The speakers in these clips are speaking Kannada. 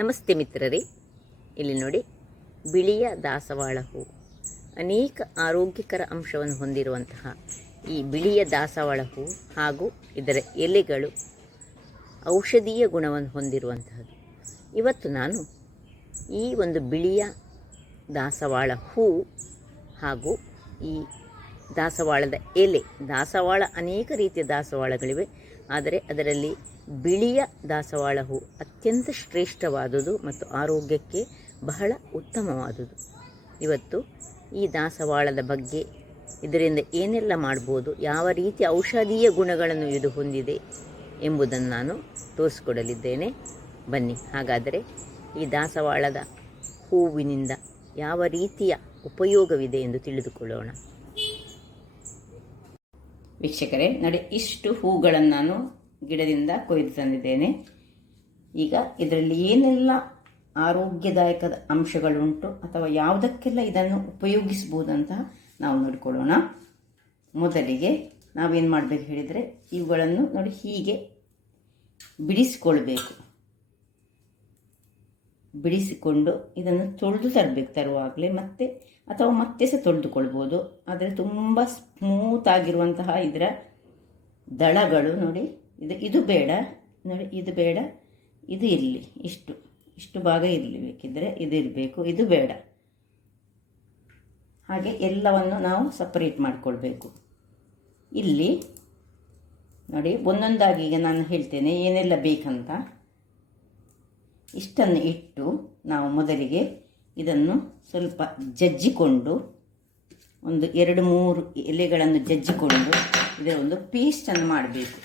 ನಮಸ್ತೆ ಮಿತ್ರರೇ, ಇಲ್ಲಿ ನೋಡಿ ಬಿಳಿಯ ದಾಸವಾಳ ಹೂ. ಅನೇಕ ಆರೋಗ್ಯಕರ ಅಂಶವನ್ನು ಹೊಂದಿರುವಂತಹ ಈ ಬಿಳಿಯ ದಾಸವಾಳ ಹೂ ಹಾಗೂ ಇದರ ಎಲೆಗಳು ಔಷಧೀಯ ಗುಣವನ್ನು ಹೊಂದಿರುವಂತಹದ್ದು. ಇವತ್ತು ನಾನು ಈ ಒಂದು ಬಿಳಿಯ ದಾಸವಾಳ ಹೂ ಹಾಗೂ ಈ ದಾಸವಾಳದ ಎಲೆ, ದಾಸವಾಳ ಅನೇಕ ರೀತಿಯ ದಾಸವಾಳಗಳಿವೆ, ಆದರೆ ಅದರಲ್ಲಿ ಬಿಳಿಯ ದಾಸವಾಳ ಹೂ ಅತ್ಯಂತ ಶ್ರೇಷ್ಠವಾದುದು ಮತ್ತು ಆರೋಗ್ಯಕ್ಕೆ ಬಹಳ ಉತ್ತಮವಾದುದು. ಇವತ್ತು ಈ ದಾಸವಾಳದ ಬಗ್ಗೆ, ಇದರಿಂದ ಏನೆಲ್ಲ ಮಾಡ್ಬೋದು, ಯಾವ ರೀತಿಯ ಔಷಧೀಯ ಗುಣಗಳನ್ನು ಇದು ಹೊಂದಿದೆ ಎಂಬುದನ್ನು ನಾನು ತೋರಿಸಿಕೊಡಲಿದ್ದೇನೆ. ಬನ್ನಿ, ಹಾಗಾದರೆ ಈ ದಾಸವಾಳದ ಹೂವಿನಿಂದ ಯಾವ ರೀತಿಯ ಉಪಯೋಗವಿದೆ ಎಂದು ತಿಳಿದುಕೊಳ್ಳೋಣ. ವೀಕ್ಷಕರೇ ನೋಡಿ, ಇಷ್ಟು ಹೂಗಳನ್ನು ನಾನು ಗಿಡದಿಂದ ಕೊಯ್ದು ತಂದಿದ್ದೇನೆ. ಈಗ ಇದರಲ್ಲಿ ಏನೆಲ್ಲ ಆರೋಗ್ಯದಾಯಕದ ಅಂಶಗಳುಂಟು ಅಥವಾ ಯಾವುದಕ್ಕೆಲ್ಲ ಇದನ್ನು ಉಪಯೋಗಿಸ್ಬೋದಂತ ನಾವು ನೋಡಿಕೊಳ್ಳೋಣ. ಮೊದಲಿಗೆ ನಾವೇನು ಮಾಡಬೇಕು ಹೇಳಿದರೆ, ಇವುಗಳನ್ನು ನೋಡಿ ಹೀಗೆ ಬಿಡಿಸಿಕೊಳ್ಬೇಕು. ಬಿಡಿಸಿಕೊಂಡು ಇದನ್ನು ತೊಳೆದು ತರುವಾಗಲೇ ಮತ್ತೆ ಸಹ ತೊಳೆದುಕೊಳ್ಬೋದು. ಆದರೆ ತುಂಬ ಸ್ಮೂತ್ ಆಗಿರುವಂತಹ ಇದರ ದಳಗಳು ನೋಡಿ, ಇದು ಬೇಡ ನೋಡಿ, ಇದು ಬೇಡ, ಇದು ಇರಲಿ, ಇಷ್ಟು ಭಾಗ ಇರಲಿ, ಬೇಕಿದ್ದರೆ ಇದು ಇರಬೇಕು, ಇದು ಬೇಡ. ಹಾಗೆ ಎಲ್ಲವನ್ನು ನಾವು ಸಪರೇಟ್ ಮಾಡಿಕೊಳ್ಬೇಕು. ಇಲ್ಲಿ ನೋಡಿ, ಒಂದೊಂದಾಗಿ ಈಗ ನಾನು ಹೇಳ್ತೇನೆ ಏನೆಲ್ಲ ಬೇಕಂತ. ಇಷ್ಟನ್ನು ಇಟ್ಟು ನಾವು ಮೊದಲಿಗೆ ಇದನ್ನು ಸ್ವಲ್ಪ ಜಜ್ಜಿಕೊಂಡು, ಒಂದು 2-3 ಎಲೆಗಳನ್ನು ಜಜ್ಜಿಕೊಂಡು ಇದರ ಒಂದು ಪೇಸ್ಟನ್ನು ಮಾಡಬೇಕು.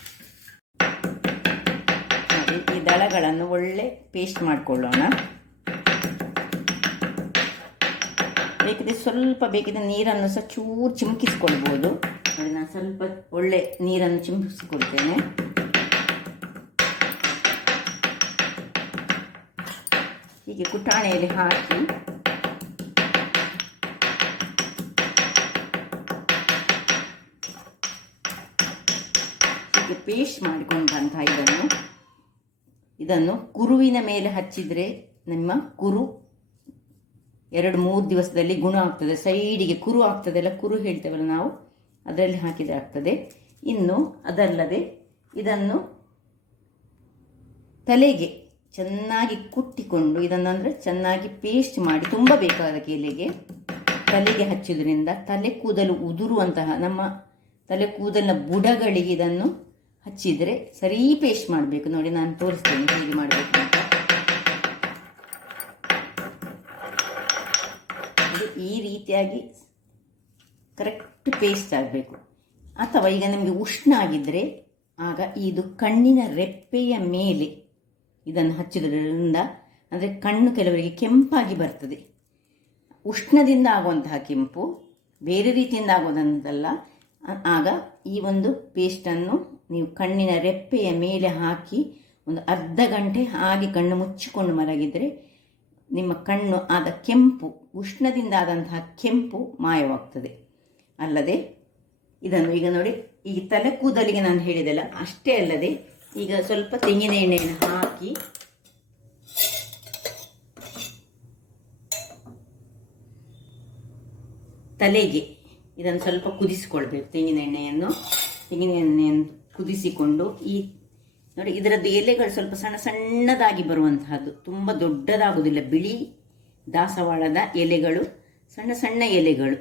ನೋಡಿ, ಈ ದಳಗಳನ್ನು ಒಳ್ಳೆ ಪೇಸ್ಟ್ ಮಾಡಿಕೊಳ್ಳೋಣ. ಬೇಕಿದ್ರೆ ನೀರನ್ನು ಸಹ ಚೂರು ಚಿಮುಕಿಸ್ಕೊಳ್ಬೋದು. ನೋಡಿ, ನಾನು ಸ್ವಲ್ಪ ಒಳ್ಳೆ ನೀರನ್ನು ಚಿಮುಕಿಸ್ಕೊಳ್ತೇನೆ. ಹೀಗೆ ಕುಟಾಣೆಯಲ್ಲಿ ಹಾಕಿ ಹೀಗೆ ಪೇಸ್ಟ್ ಮಾಡಿಕೊಂಡಂತಹ ಇದನ್ನು ಕುರುವಿನ ಮೇಲೆ ಹಚ್ಚಿದರೆ ನಿಮ್ಮ ಕುರು 2-3 ದಿವಸದಲ್ಲಿ ಗುಣ ಆಗ್ತದೆ. ಸೈಡಿಗೆ ಕುರು ಆಗ್ತದೆಲ್ಲ, ಕುರು ಹೇಳ್ತೇವಲ್ಲ ನಾವು, ಅದರಲ್ಲಿ ಹಾಕಿದರೆ ಆಗ್ತದೆ. ಇನ್ನು ಅದಲ್ಲದೆ ಇದನ್ನು ತಲೆಗೆ ಚೆನ್ನಾಗಿ ಕುಟ್ಟಿಕೊಂಡು, ಇದನ್ನು ಚೆನ್ನಾಗಿ ಪೇಸ್ಟ್ ಮಾಡಿ, ತುಂಬ ಬೇಕಾದಕ್ಕೆ ಎಲೆಗೆ ತಲೆಗೆ ಹಚ್ಚೋದ್ರಿಂದ ತಲೆ ಕೂದಲು ಉದುರುವಂತಹ, ನಮ್ಮ ತಲೆ ಕೂದಲಿನ ಬುಡಗಳಿಗೆ ಇದನ್ನು ಹಚ್ಚಿದರೆ ಸರಿ ಪೇಸ್ಟ್ ಮಾಡಬೇಕು. ನೋಡಿ, ನಾನು ತೋರಿಸ್ತೇನೆ ಹೇಗೆ ಮಾಡಬೇಕು ಅಂತ. ಈ ರೀತಿಯಾಗಿ ಕರೆಕ್ಟ್ ಪೇಸ್ಟ್ ಆಗಬೇಕು. ಅಥವಾ ಈಗ ನಮಗೆ ಉಷ್ಣ ಆಗಿದ್ದರೆ ಆಗ ಇದು ಕಣ್ಣಿನ ರೆಪ್ಪೆಯ ಮೇಲೆ ಇದನ್ನು ಹಚ್ಚೋದ್ರಿಂದ, ಅಂದರೆ ಕಣ್ಣು ಕೆಲವರಿಗೆ ಕೆಂಪಾಗಿ ಬರ್ತದೆ. ಉಷ್ಣದಿಂದ ಆಗುವಂತಹ ಕೆಂಪು, ಬೇರೆ ರೀತಿಯಿಂದ ಆಗೋದಂತಲ್ಲ. ಆಗ ಈ ಒಂದು ಪೇಸ್ಟನ್ನು ನೀವು ಕಣ್ಣಿನ ರೆಪ್ಪೆಯ ಮೇಲೆ ಹಾಕಿ ಒಂದು ಅರ್ಧ ಗಂಟೆ ಹಾಗೆ ಕಣ್ಣು ಮುಚ್ಚಿಕೊಂಡು ಮಲಗಿದರೆ ನಿಮ್ಮ ಕಣ್ಣು ಆದ ಕೆಂಪು, ಉಷ್ಣದಿಂದ ಆದಂತಹ ಕೆಂಪು ಮಾಯವಾಗ್ತದೆ. ಅಲ್ಲದೆ ಇದನ್ನು ಈಗ ನೋಡಿ, ಈ ತಲೆ ಕೂದಲಿಗೆ ನಾನು ಹೇಳಿದೆಲ್ಲ ಅಷ್ಟೇ ಅಲ್ಲದೆ, ಈಗ ಸ್ವಲ್ಪ ತೆಂಗಿನ ಎಣ್ಣೆಯನ್ನು ಹಾಕಿ ತಲೆಗೆ ಇದನ್ನು ಸ್ವಲ್ಪ ಕುದಿಸಿಕೊಳ್ಬೇಕು. ತೆಂಗಿನ ಎಣ್ಣೆಯನ್ನು ಕುದಿಸಿಕೊಂಡು, ಈ ನೋಡಿ ಇದರದ್ದು ಎಲೆಗಳು ಸ್ವಲ್ಪ ಸಣ್ಣದಾಗಿ ಬರುವಂತಹದ್ದು, ತುಂಬ ದೊಡ್ಡದಾಗುವುದಿಲ್ಲ. ಬಿಳಿ ದಾಸವಾಳದ ಎಲೆಗಳು ಸಣ್ಣ ಎಲೆಗಳು.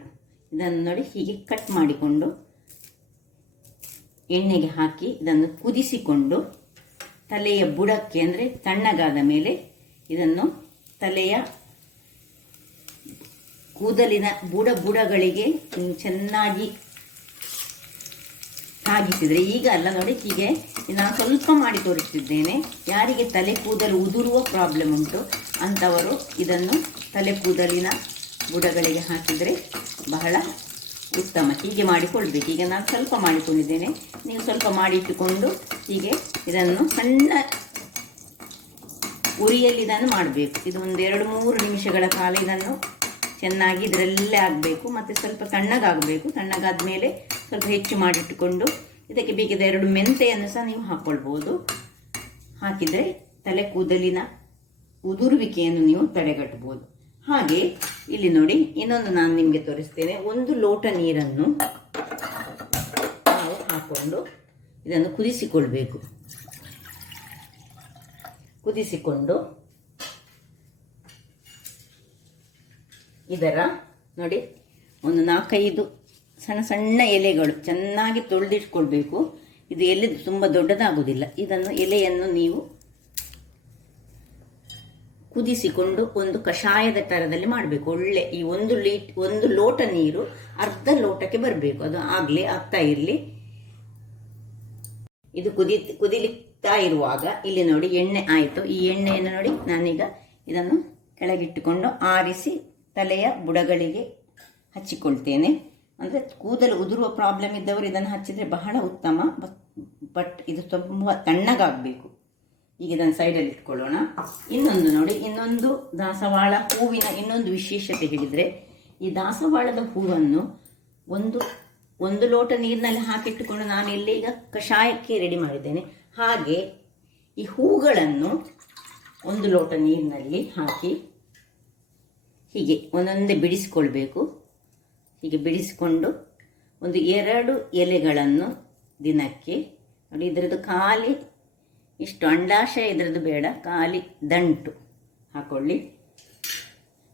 ಇದನ್ನು ನೋಡಿ ಹೀಗೆ ಕಟ್ ಮಾಡಿಕೊಂಡು ಎಣ್ಣೆಗೆ ಹಾಕಿ ಇದನ್ನು ಕುದಿಸಿಕೊಂಡು ತಲೆಯ ಬುಡಕ್ಕೆ, ಅಂದರೆ ತಣ್ಣಗಾದ ಮೇಲೆ ಇದನ್ನು ತಲೆಯ ಕೂದಲಿನ ಬುಡಗಳಿಗೆ ಚೆನ್ನಾಗಿ ತಾಗಿಸಿದರೆ, ಈಗ ಅಲ್ಲ ನೋಡಿ, ಹೀಗೆ ನಾನು ಸ್ವಲ್ಪ ಮಾಡಿ ತೋರಿಸ್ತಿದ್ದೇನೆ. ಯಾರಿಗೆ ತಲೆ ಕೂದಲು ಉದುರುವ ಪ್ರಾಬ್ಲಮ್ ಉಂಟು ಅಂಥವರು ಇದನ್ನು ತಲೆ ಕೂದಲಿನ ಬುಡಗಳಿಗೆ ಹಾಕಿದರೆ ಬಹಳ ಉತ್ತಮ. ಹೀಗೆ ಮಾಡಿಕೊಳ್ಬೇಕು. ಈಗ ನಾನು ಸ್ವಲ್ಪ ಮಾಡಿಕೊಂಡಿದ್ದೇನೆ, ನೀವು ಸ್ವಲ್ಪ ಮಾಡಿಟ್ಟುಕೊಂಡು ಹೀಗೆ ಇದನ್ನು ಸಣ್ಣ ಉರಿಯಲ್ಲಿ ಇದನ್ನು ಮಾಡಬೇಕು. ಇದು ಒಂದು 2-3 ನಿಮಿಷಗಳ ಕಾಲ ಇದನ್ನು ಚೆನ್ನಾಗಿ ಇದರಲ್ಲೇ ಆಗಬೇಕು. ಮತ್ತು ಸ್ವಲ್ಪ ತಣ್ಣಗಾಗಬೇಕು. ತಣ್ಣಗಾದ ಮೇಲೆ ಸ್ವಲ್ಪ ಹೆಚ್ಚು ಮಾಡಿಟ್ಟುಕೊಂಡು ಇದಕ್ಕೆ ಬೇಕಿದ್ದ 2 ಮೆಂತೆಯನ್ನು ಸಹ ನೀವು ಹಾಕ್ಕೊಳ್ಬೋದು. ಹಾಕಿದರೆ ತಲೆ ಕೂದಲಿನ ಉದುರುವಿಕೆಯನ್ನು ನೀವು ತಡೆಗಟ್ಟಬಹುದು. ಹಾಗೆ ಇಲ್ಲಿ ನೋಡಿ, ಇನ್ನೊಂದು ನಾನು ನಿಮಗೆ ತೋರಿಸ್ತೇನೆ. 1 ಲೋಟ ನೀರನ್ನು ನಾವು ಹಾಕೊಂಡು ಇದನ್ನು ಕುದಿಸಿಕೊಳ್ಬೇಕು. ಕುದಿಸಿಕೊಂಡು ಇದರ ನೋಡಿ ಒಂದು 4-5 ಸಣ್ಣ ಸಣ್ಣ ಎಲೆಗಳು ಚೆನ್ನಾಗಿ ತೊಳೆದಿಟ್ಕೊಳ್ಬೇಕು. ಇದು ಎಲೆ ತುಂಬ ದೊಡ್ಡದಾಗುವುದಿಲ್ಲ. ಇದನ್ನು ಎಲೆಯನ್ನು ನೀವು ಕುದಿಸಿಕೊಂಡು ಒಂದು ಕಷಾಯದ ಥರದಲ್ಲಿ ಮಾಡಬೇಕು. ಒಳ್ಳೆ ಈ 1 ಲೋಟ ನೀರು ಅರ್ಧ ಲೋಟಕ್ಕೆ ಬರಬೇಕು. ಅದು ಆಗಲೇ ಆಗ್ತಾ ಇರಲಿ. ಇದು ಕುದಿಲಿಕ್ತಾ ಇರುವಾಗ ಇಲ್ಲಿ ನೋಡಿ ಎಣ್ಣೆ ಆಯಿತು. ಈ ಎಣ್ಣೆಯನ್ನು ನೋಡಿ ನಾನೀಗ ಇದನ್ನು ಕೆಳಗಿಟ್ಟುಕೊಂಡು ಆರಿಸಿ ತಲೆಯ ಬುಡಗಳಿಗೆ ಹಚ್ಚಿಕೊಳ್ತೇನೆ. ಅಂದರೆ ಕೂದಲು ಉದುರುವ ಪ್ರಾಬ್ಲಮ್ ಇದ್ದವರು ಇದನ್ನು ಹಚ್ಚಿದರೆ ಬಹಳ ಉತ್ತಮ. ಬಟ್ ಇದು ತುಂಬ ತಣ್ಣಗಾಗಬೇಕು. ಈಗ ಇದನ್ನು ಸೈಡಲ್ಲಿ ಇಟ್ಕೊಳ್ಳೋಣ. ಇನ್ನೊಂದು ನೋಡಿ, ಇನ್ನೊಂದು ದಾಸವಾಳ ಹೂವಿನ ಇನ್ನೊಂದು ವಿಶೇಷತೆ ಹೇಳಿದರೆ, ಈ ದಾಸವಾಳದ ಹೂವನ್ನು ಒಂದು ಲೋಟ ನೀರಿನಲ್ಲಿ ಹಾಕಿಟ್ಟುಕೊಂಡು ನಾನು ಇಲ್ಲಿ ಈಗ ಕಷಾಯಕ್ಕೆ ರೆಡಿ ಮಾಡಿದ್ದೇನೆ. ಹಾಗೆ ಈ ಹೂಗಳನ್ನು 1 ಲೋಟ ನೀರಿನಲ್ಲಿ ಹಾಕಿ ಹೀಗೆ ಒಂದೊಂದೇ ಬಿಡಿಸಿಕೊಳ್ಬೇಕು. ಹೀಗೆ ಬಿಡಿಸಿಕೊಂಡು 2 ಎಲೆಗಳನ್ನು ದಿನಕ್ಕೆ ನೋಡಿ, ಇದರದ್ದು ಖಾಲಿ ಇಷ್ಟು ಅಂಡಾಶಯ ಇದರದ್ದು ಬೇಡ, ಖಾಲಿ ದಂಟು ಹಾಕೊಳ್ಳಿ.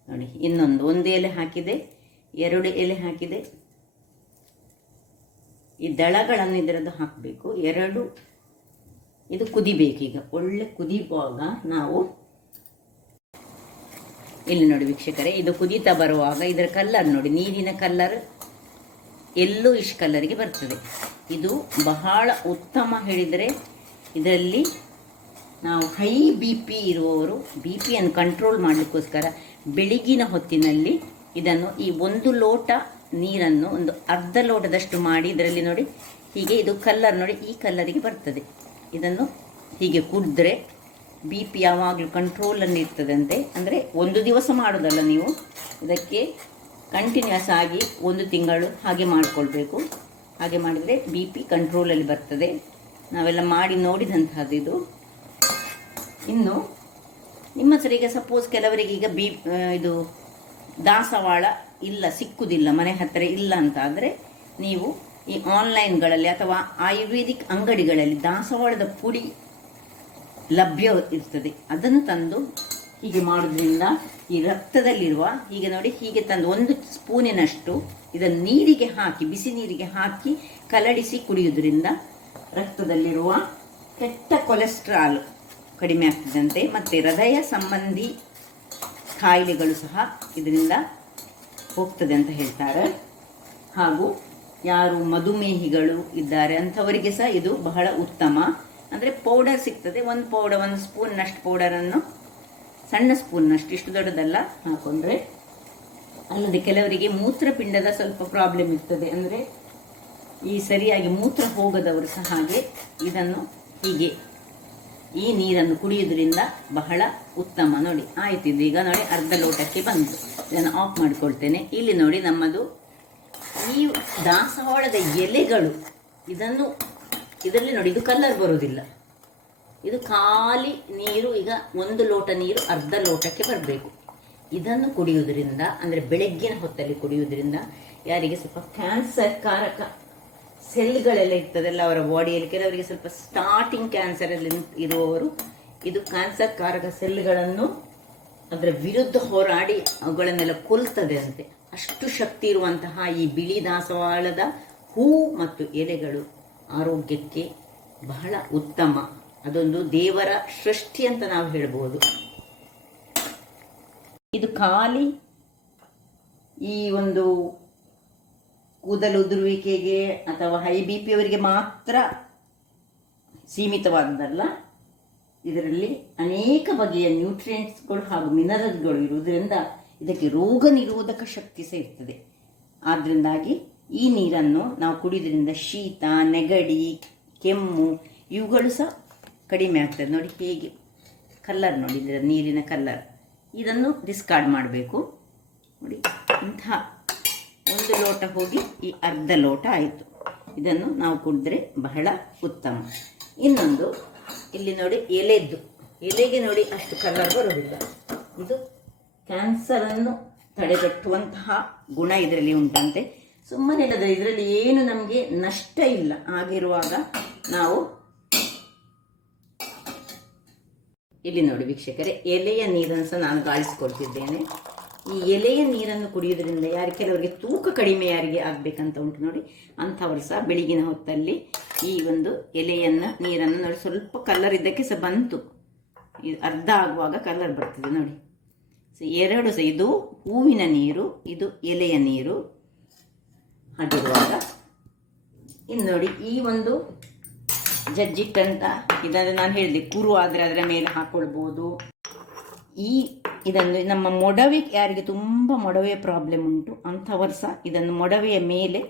ನೋಡಿ ಇನ್ನೊಂದು 1 ಎಲೆ ಹಾಕಿದೆ, 2 ಎಲೆ ಹಾಕಿದೆ. ಈ ದಳಗಳನ್ನು ಇದರದ್ದು ಹಾಕಬೇಕು. 2 ಇದು ಕುದಿಬೇಕು. ಈಗ ಒಳ್ಳೆ ಕುದಿಯುವಾಗ ನಾವು ಇಲ್ಲಿ ನೋಡಿ ವೀಕ್ಷಕರೇ, ಇದು ಕುದೀತಾ ಬರುವಾಗ ಇದರ ಕಲ್ಲರ್ ನೋಡಿ, ನೀರಿನ ಕಲ್ಲರ್ ಯೆಲ್ಲೋಯಿಶ್ ಕಲ್ಲರಿಗೆ ಬರ್ತದೆ. ಇದು ಬಹಳ ಉತ್ತಮ. ಹೇಳಿದರೆ ಇದರಲ್ಲಿ ನಾವು ಹೈ BP ಇರುವವರು BPಯನ್ನು ಕಂಟ್ರೋಲ್ ಮಾಡಲಿಕ್ಕೋಸ್ಕರ ಬೆಳಗಿನ ಹೊತ್ತಿನಲ್ಲಿ ಇದನ್ನು ಈ 1 ಲೋಟ ನೀರನ್ನು ಒಂದು ಅರ್ಧ ಲೋಟದಷ್ಟು ಮಾಡಿ ಇದರಲ್ಲಿ ನೋಡಿ ಹೀಗೆ ಇದು ಕಲ್ಲರ್ ನೋಡಿ ಈ ಕಲ್ಲರಿಗೆ ಬರ್ತದೆ. ಇದನ್ನು ಹೀಗೆ ಕುಡಿದ್ರೆ BP ಯಾವಾಗಲೂ ಕಂಟ್ರೋಲಲ್ಲಿ ಇರ್ತದಂತೆ. ಅಂದರೆ ಒಂದು ದಿವಸ ಮಾಡೋದಲ್ಲ, ನೀವು ಇದಕ್ಕೆ ಕಂಟಿನ್ಯೂಸ್ ಆಗಿ 1 ತಿಂಗಳು ಹಾಗೆ ಮಾಡಿಕೊಳ್ಬೇಕು. ಹಾಗೆ ಮಾಡಿದರೆ BP ಕಂಟ್ರೋಲಲ್ಲಿ ಬರ್ತದೆ. ನಾವೆಲ್ಲ ಮಾಡಿ ನೋಡಿದಂಥದ್ದು ಇದು. ಇನ್ನು ನಿಮ್ಮ ಹತ್ರ ಈಗ ಸಪೋಸ್ ಕೆಲವರಿಗೆ ಈಗ ಇದು ದಾಸವಾಳ ಇಲ್ಲ, ಸಿಕ್ಕುವುದಿಲ್ಲ, ಮನೆ ಹತ್ತಿರ ಇಲ್ಲ ಅಂತ ಆದರೆ ನೀವು ಈ ಆನ್ಲೈನ್ಗಳಲ್ಲಿ ಅಥವಾ ಆಯುರ್ವೇದಿಕ್ ಅಂಗಡಿಗಳಲ್ಲಿ ದಾಸವಾಳದ ಪುಡಿ ಲಭ್ಯ ಇರ್ತದೆ. ಅದನ್ನು ತಂದು ಹೀಗೆ ಮಾಡೋದ್ರಿಂದ ಈ ರಕ್ತದಲ್ಲಿರುವ ಹೀಗೆ ನೋಡಿ ಹೀಗೆ ತಂದು 1 ಸ್ಪೂನಿನಷ್ಟು ಇದನ್ನು ನೀರಿಗೆ ಹಾಕಿ, ಬಿಸಿ ನೀರಿಗೆ ಹಾಕಿ ಕಲಡಿಸಿ ಕುಡಿಯುವುದರಿಂದ ರಕ್ತದಲ್ಲಿರುವ ಕೆಟ್ಟ ಕೊಲೆಸ್ಟ್ರಾಲ್ ಕಡಿಮೆ ಆಗ್ತದಂತೆ. ಮತ್ತು ಹೃದಯ ಸಂಬಂಧಿ ಕಾಯಿಲೆಗಳು ಸಹ ಇದರಿಂದ ಹೋಗ್ತದೆ ಅಂತ ಹೇಳ್ತಾರೆ. ಹಾಗೂ ಯಾರು ಮಧುಮೇಹಿಗಳು ಇದ್ದಾರೆ ಅಂಥವರಿಗೆ ಸಹ ಇದು ಬಹಳ ಉತ್ತಮ. ಅಂದರೆ ಪೌಡರ್ ಸಿಗ್ತದೆ, 1 ಸ್ಪೂನ್ನಷ್ಟು ಪೌಡರನ್ನು, ಸಣ್ಣ ಸ್ಪೂನ್ನಷ್ಟು, ಇಷ್ಟು ದೊಡ್ಡದಲ್ಲ, ಹಾಕೊಂಡ್ರೆ. ಅಲ್ಲದೆ ಕೆಲವರಿಗೆ ಮೂತ್ರಪಿಂಡದ ಸ್ವಲ್ಪ ಪ್ರಾಬ್ಲಮ್ ಇರ್ತದೆ, ಅಂದರೆ ಈ ಸರಿಯಾಗಿ ಮೂತ್ರ ಹೋಗದವರು ಸಹ ಹಾಗೆ ಇದನ್ನು ಹೀಗೆ ಈ ನೀರನ್ನು ಕುಡಿಯುವುದರಿಂದ ಬಹಳ ಉತ್ತಮ. ನೋಡಿ ಆಯ್ತು, ಇದು ಈಗ ನೋಡಿ ಅರ್ಧ ಲೋಟಕ್ಕೆ ಬಂತು. ಇದನ್ನು ಆಫ್ ಮಾಡಿಕೊಳ್ತೇನೆ. ಇಲ್ಲಿ ನೋಡಿ ನಮ್ಮದು ಈ ದಾಸವಾಳದ ಎಲೆಗಳು, ಇದರಲ್ಲಿ ನೋಡಿ ಇದು ಕಲ್ಲರ್ ಬರುವುದಿಲ್ಲ. ಇದು ಖಾಲಿ ನೀರು. ಈಗ 1 ಲೋಟ ನೀರು ಅರ್ಧ ಲೋಟಕ್ಕೆ ಬರಬೇಕು. ಇದನ್ನು ಕುಡಿಯುವುದರಿಂದ, ಅಂದರೆ ಬೆಳಗ್ಗಿನ ಹೊತ್ತಲ್ಲಿ ಕುಡಿಯುವುದರಿಂದ ಯಾರಿಗೆ ಸ್ವಲ್ಪ ಕ್ಯಾನ್ಸರ್ ಕಾರಕ ಸೆಲ್ಗಳೆಲ್ಲ ಇರ್ತದಲ್ಲ ಅವರ ಬಾಡಿಯಲ್ಲಿ, ಕೆಲವರಿಗೆ ಸ್ವಲ್ಪ ಸ್ಟಾರ್ಟಿಂಗ್ ಕ್ಯಾನ್ಸರಲ್ಲಿ ಇರುವವರು ಇದು ಕ್ಯಾನ್ಸರ್ ಕಾರಕ ಸೆಲ್ಗಳನ್ನು ಅದರ ವಿರುದ್ಧ ಹೋರಾಡಿ ಅವುಗಳನ್ನೆಲ್ಲ ಕೊಲ್ತದೆ ಅಂತೆ. ಅಷ್ಟು ಶಕ್ತಿ ಇರುವಂತಹ ಈ ಬಿಳಿ ದಾಸವಾಳದ ಹೂ ಮತ್ತು ಎಲೆಗಳು ಆರೋಗ್ಯಕ್ಕೆ ಬಹಳ ಉತ್ತಮ. ಅದೊಂದು ದೇವರ ಸೃಷ್ಟಿ ಅಂತ ನಾವು ಹೇಳ್ಬೋದು. ಇದು ಖಾಲಿ ಈ ಒಂದು ಕೂದಲು ಉದುರುವಿಕೆಗೆ ಅಥವಾ ಹೈ BP ಅವರಿಗೆ ಮಾತ್ರ ಸೀಮಿತವಾದದಲ್ಲ. ಇದರಲ್ಲಿ ಅನೇಕ ಬಗೆಯ ನ್ಯೂಟ್ರಿಯೆಂಟ್ಸ್ಗಳು ಹಾಗೂ ಮಿನರಲ್ಗಳು ಇರುವುದರಿಂದ ಇದಕ್ಕೆ ರೋಗ ನಿರೋಧಕ ಶಕ್ತಿ ಸಹ ಇರ್ತದೆ. ಆದ್ದರಿಂದಾಗಿ ಈ ನೀರನ್ನು ನಾವು ಕುಡಿಯೋದ್ರಿಂದ ಶೀತ, ನೆಗಡಿ, ಕೆಮ್ಮು ಇವುಗಳು ಸಹ ಕಡಿಮೆ ಆಗ್ತದೆ. ನೋಡಿ ಹೇಗೆ ಕಲ್ಲರ್ ನೋಡಿ, ಇದರ ನೀರಿನ ಕಲ್ಲರ್. ಇದನ್ನು ಡಿಸ್ಕಾರ್ಡ್ ಮಾಡಬೇಕು. ನೋಡಿ ಇಂತಹ 1 ಲೋಟ ಹೋಗಿ ಈ ಅರ್ಧ ಲೋಟ ಆಯಿತು. ಇದನ್ನು ನಾವು ಕುಡಿದ್ರೆ ಬಹಳ ಉತ್ತಮ. ಇನ್ನೊಂದು ಇಲ್ಲಿ ನೋಡಿ ಎಲೆದ್ದು ಎಲೆಗೆ ನೋಡಿ ಅಷ್ಟು ಕಲರ್ ಬರೋದಿಲ್ಲ. ಇದು ಕ್ಯಾನ್ಸರನ್ನು ತಡೆಗಟ್ಟುವಂತಹ ಗುಣ ಇದರಲ್ಲಿ ಉಂಟಂತೆ. ಸುಮ್ಮನೆ ಇಲ್ಲದ್ರೆ ಇದರಲ್ಲಿ ಏನು ನಮಗೆ ನಷ್ಟ ಇಲ್ಲ. ಆಗಿರುವಾಗ ನಾವು ಇಲ್ಲಿ ನೋಡಿ ವೀಕ್ಷಕರೇ, ಎಲೆಯ ನೀರನ್ನು ಸಹ ನಾನು ಗಾಳಿಸ್ಕೊಳ್ತಿದ್ದೇನೆ. ಈ ಎಲೆಯ ನೀರನ್ನು ಕುಡಿಯೋದ್ರಿಂದ ಕೆಲವರಿಗೆ ತೂಕ ಕಡಿಮೆ ಯಾರಿಗೆ ಆಗ್ಬೇಕಂತ ಉಂಟು ನೋಡಿ, ಅಂಥವರು ಸಹ ಬೆಳಗಿನ ಹೊತ್ತಲ್ಲಿ ಈ ಒಂದು ನೀರನ್ನು ನೋಡಿ, ಸ್ವಲ್ಪ ಕಲರ್ ಇದಕ್ಕೆ ಸಹ ಬಂತು, ಅರ್ಧ ಆಗುವಾಗ ಕಲರ್ ಬರ್ತದೆ ನೋಡಿ. ಸೊ ಎರಡು ಸಹ, ಇದು ಹೂವಿನ ನೀರು, ಇದು ಎಲೆಯ ನೀರು. ಹಾಗಿರುವಾಗ ಇನ್ನು ನೋಡಿ, ಈ ಒಂದು ಜಜ್ಜಿಟ್ಟಂತ ಇದನ್ನು ನಾನು ಹೇಳಿದೆ, ಕುರು ಆದರೆ ಅದರ ಮೇಲೆ ಹಾಕೊಳ್ಬೋದು. ಇದನ್ನು ನಮ್ಮ ಮೊಡವೆ, ಯಾರಿಗೆ ತುಂಬ ಮೊಡವೆಯ ಪ್ರಾಬ್ಲಮ್ ಉಂಟು ಅಂಥವರು ಸಹ ಇದನ್ನು ಮೊಡವೆಯ ಮೇಲೆ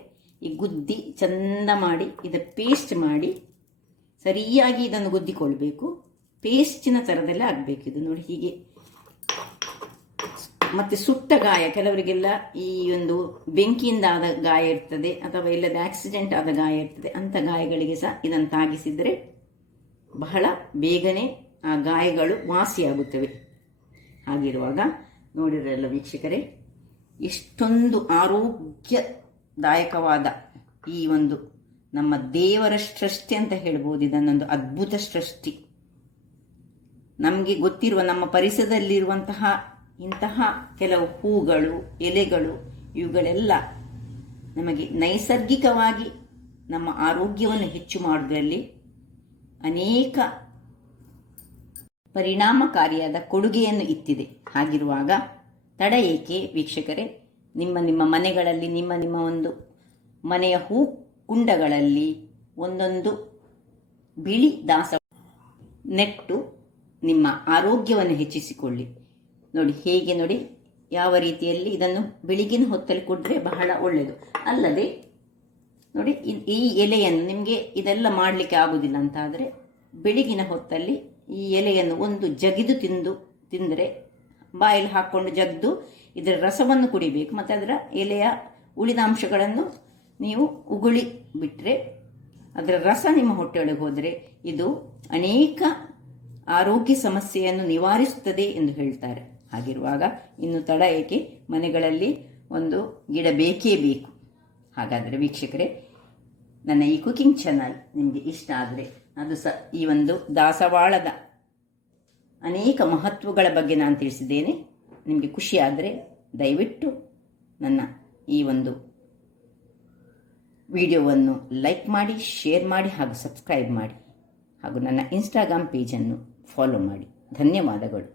ಈ ಗುದ್ದಿ ಚಂದ ಮಾಡಿ ಪೇಸ್ಟ್ ಮಾಡಿ ಸರಿಯಾಗಿ ಇದನ್ನು ಗುದ್ದಿಕೊಳ್ಬೇಕು. ಪೇಸ್ಟಿನ ಥರದಲ್ಲೇ ಆಗಬೇಕು ಇದು ನೋಡಿ ಹೀಗೆ. ಮತ್ತೆ ಸುಟ್ಟ ಗಾಯ, ಕೆಲವರಿಗೆಲ್ಲ ಈ ಒಂದು ಬೆಂಕಿಯಿಂದ ಆದ ಗಾಯ ಇರ್ತದೆ, ಅಥವಾ ಇಲ್ಲದ ಆಕ್ಸಿಡೆಂಟ್ ಆದ ಗಾಯ ಇರ್ತದೆ, ಅಂಥ ಗಾಯಗಳಿಗೆ ಸಹ ಇದನ್ನು ತಾಗಿಸಿದರೆ ಬಹಳ ಬೇಗನೆ ಆ ಗಾಯಗಳು ವಾಸಿಯಾಗುತ್ತವೆ. ಹಾಗಿರುವಾಗ ನೋಡಿರಲ್ಲ ವೀಕ್ಷಕರೇ, ಎಷ್ಟೊಂದು ಆರೋಗ್ಯದಾಯಕವಾದ ಈ ಒಂದು ನಮ್ಮ ದೇವರ ಸೃಷ್ಟಿ ಅಂತ ಹೇಳ್ಬೋದು. ಇದನ್ನೊಂದು ಅದ್ಭುತ ಸೃಷ್ಟಿ. ನಮಗೆ ಗೊತ್ತಿರುವ ನಮ್ಮ ಪರಿಸರದಲ್ಲಿರುವಂತಹ ಇಂತಹ ಕೆಲವು ಹೂಗಳು, ಎಲೆಗಳು, ಇವುಗಳೆಲ್ಲ ನಮಗೆ ನೈಸರ್ಗಿಕವಾಗಿ ನಮ್ಮ ಆರೋಗ್ಯವನ್ನು ಹೆಚ್ಚು ಮಾಡುವುದರಲ್ಲಿ ಅನೇಕ ಪರಿಣಾಮಕಾರಿಯಾದ ಕೊಡುಗೆಯನ್ನು ಇತ್ತಿದೆ. ಹಾಗಿರುವಾಗ ತಡ ಏಕೆ ವೀಕ್ಷಕರೇ, ನಿಮ್ಮ ಮನೆಗಳಲ್ಲಿ, ನಿಮ್ಮ ಒಂದು ಮನೆಯ ಹೂ ಕುಂಡಗಳಲ್ಲಿ ಒಂದೊಂದು ಬಿಳಿ ದಾಸ ನೆಟ್ಟು ನಿಮ್ಮ ಆರೋಗ್ಯವನ್ನು ಹೆಚ್ಚಿಸಿಕೊಳ್ಳಿ. ನೋಡಿ ಹೇಗೆ ನೋಡಿ, ಯಾವ ರೀತಿಯಲ್ಲಿ ಇದನ್ನು ಬೆಳಗಿನ ಹೊತ್ತಲ್ಲಿ ಕೊಟ್ಟರೆ ಬಹಳ ಒಳ್ಳೆಯದು. ಅಲ್ಲದೆ ನೋಡಿ, ಈ ಎಲೆಯನ್ನು ನಿಮಗೆ ಇದೆಲ್ಲ ಮಾಡಲಿಕ್ಕೆ ಆಗುವುದಿಲ್ಲ ಅಂತ ಆದರೆ ಬೆಳಗಿನ ಹೊತ್ತಲ್ಲಿ ಈ ಎಲೆಯನ್ನು ಒಂದು ಜಗಿದು ತಿಂದರೆ, ಬಾಯಲ್ಲಿ ಹಾಕ್ಕೊಂಡು ಜಗ್ದು ಇದರ ರಸವನ್ನು ಕುಡಿಬೇಕು. ಮತ್ತು ಅದರ ಎಲೆಯ ಉಳಿದ ಅಂಶಗಳನ್ನು ನೀವು ಉಗುಳಿ ಬಿಟ್ಟರೆ, ಅದರ ರಸ ನಿಮ್ಮ ಹೊಟ್ಟೆಯೊಳಗೆ ಹೋದರೆ ಇದು ಅನೇಕ ಆರೋಗ್ಯ ಸಮಸ್ಯೆಯನ್ನು ನಿವಾರಿಸುತ್ತದೆ ಎಂದು ಹೇಳ್ತಾರೆ. ಹಾಗಿರುವಾಗ ಇನ್ನು ತಡ ಏಕೆ, ಮನೆಗಳಲ್ಲಿ ಒಂದು ಗಿಡ ಬೇಕೇ ಬೇಕು. ಹಾಗಾದರೆ ವೀಕ್ಷಕರೇ, ನನ್ನ ಈ ಕುಕಿಂಗ್ ಚಾನಲ್ ನಿಮಗೆ ಇಷ್ಟ ಆದರೆ, ಅದು ಸಹ ಈ ಒಂದು ದಾಸವಾಳದ ಅನೇಕ ಮಹತ್ವಗಳ ಬಗ್ಗೆ ನಾನು ತಿಳಿಸಿದ್ದೇನೆ, ನಿಮಗೆ ಖುಷಿ ಆದರೆ ದಯವಿಟ್ಟು ನನ್ನ ಈ ಒಂದು ವಿಡಿಯೋವನ್ನು ಲೈಕ್ ಮಾಡಿ, ಶೇರ್ ಮಾಡಿ ಹಾಗೂ ಸಬ್ಸ್ಕ್ರೈಬ್ ಮಾಡಿ, ಹಾಗೂ ನನ್ನ ಇನ್ಸ್ಟಾಗ್ರಾಮ್ ಪೇಜನ್ನು ಫಾಲೋ ಮಾಡಿ. ಧನ್ಯವಾದಗಳು.